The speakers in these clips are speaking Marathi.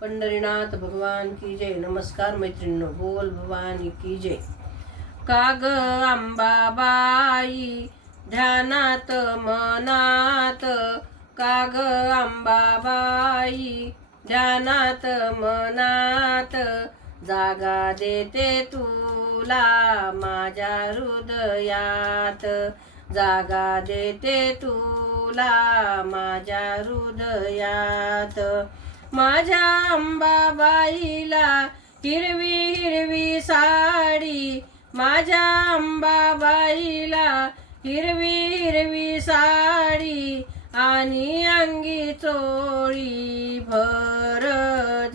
पंढरीनाथ भगवान की जय। नमस्कार मैत्रिणींनो, बोल भवानी की जय। काग अंबाबाई ध्यानात मनात, काग अंबाबाई ध्यानात मनात, जागा देते तुला माझ्या हृदयात, जागा देते तुला माझ्या हृदयात। माझ्या अंबाबाईला हिरवी हिरवी साडी, माझ्या अंबाबाईला हिरवी हिरवी साडी, आणि अंगी चोळी भर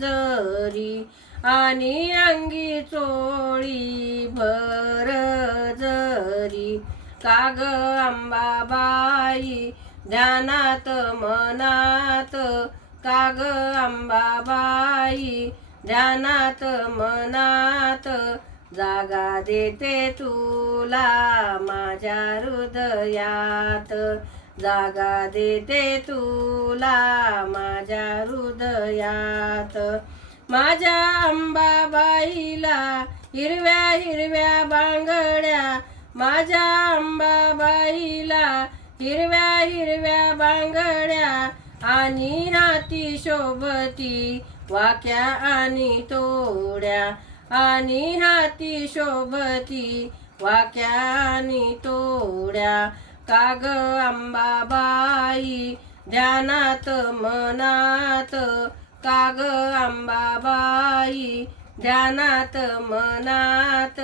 जरी, आणि अंगी चोळी भर जरी। काग अंबाबाई ध्यानात मनात, काग अंबाबाई ध्यानात मनात, जागा देते तुला माझ्या हृदयात, जागा देते तुला माझ्या हृदयात। माझ्या अंबाबाईला हिरव्या हिरव्या बांगड्या, माझ्या अंबाबाईला हिरव्या हिरव्या बांगड्या, आणि हाती शोभती वाक्या आणि तोड्या, आणि हाती शोभती वाक्या आणि तोड्या। काग अंबाबाई ध्यानात मनात, काग अंबाबाई ध्यानात मनात,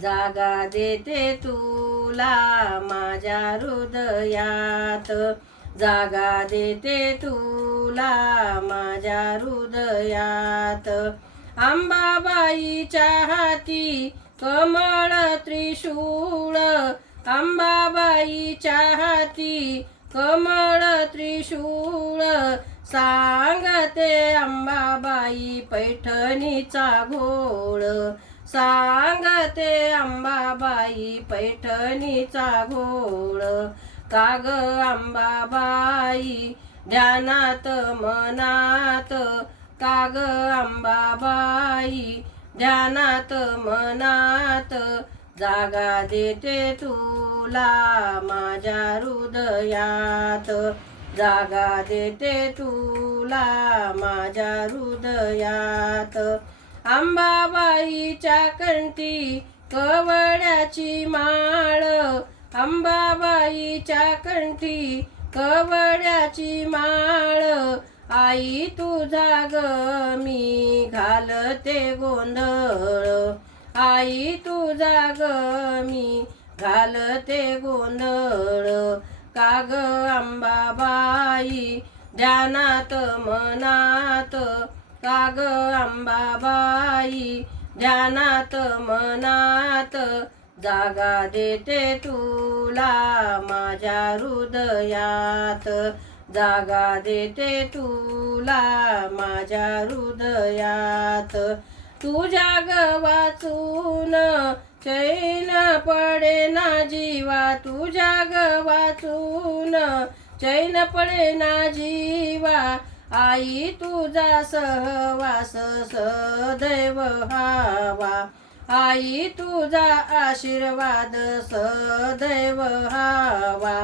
जागा देते तुला माझ्या हृदयात, जागा देते तुला माझ्या हृदयात। अंबाबाईच्या हाती कमळ त्रिशूळ, अंबाबाईच्या हाती कमळ त्रिशूळ, सांगते अंबाबाई पैठणीचा घोळ, सांगते अंबाबाई पैठणीचा घोळ। काग अंबाबाई ध्यानात मनात, काग अंबाबाई ध्यानात मनात, जागा देते तुला माझ्या हृदयात, जागा देते तुला माझ्या हृदयात। अंबाबाईच्या कंठी कवड्याची माळ, अंबाबाईच्या कंठी कवड्याची माळ, आई तुझा ग मी घालते गोंधळ, आई तुझा ग मी घालते गोंधळ। काग अंबाबाई ध्यानात मनात, काग अंबाबाई ध्यानात मनात, जागा देते तुला माझ्या हृदयात, जागा देते तुला माझ्या हृदयात। तुझ्या ग वाचून चैन पडे ना जीवा, तुझ्या ग वाचून चैन पडे ना जीवा, आई तुझा सहवास सदैव हावा, आई तुझा आशीर्वाद सदैव हावा।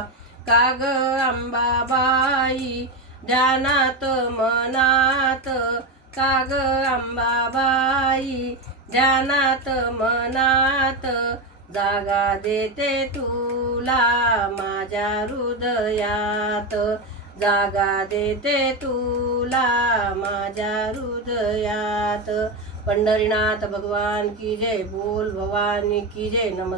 काग अंबाबाई ध्यानात मनात, काग अंबाबाई ध्यानात मनात, जागा देते तुला माझ्या हृदयात, जागा देते तुला माझ्या हृदयात। पंढरीनाथ भगवान की जय। बोल भवानी की जय। नमस्कार।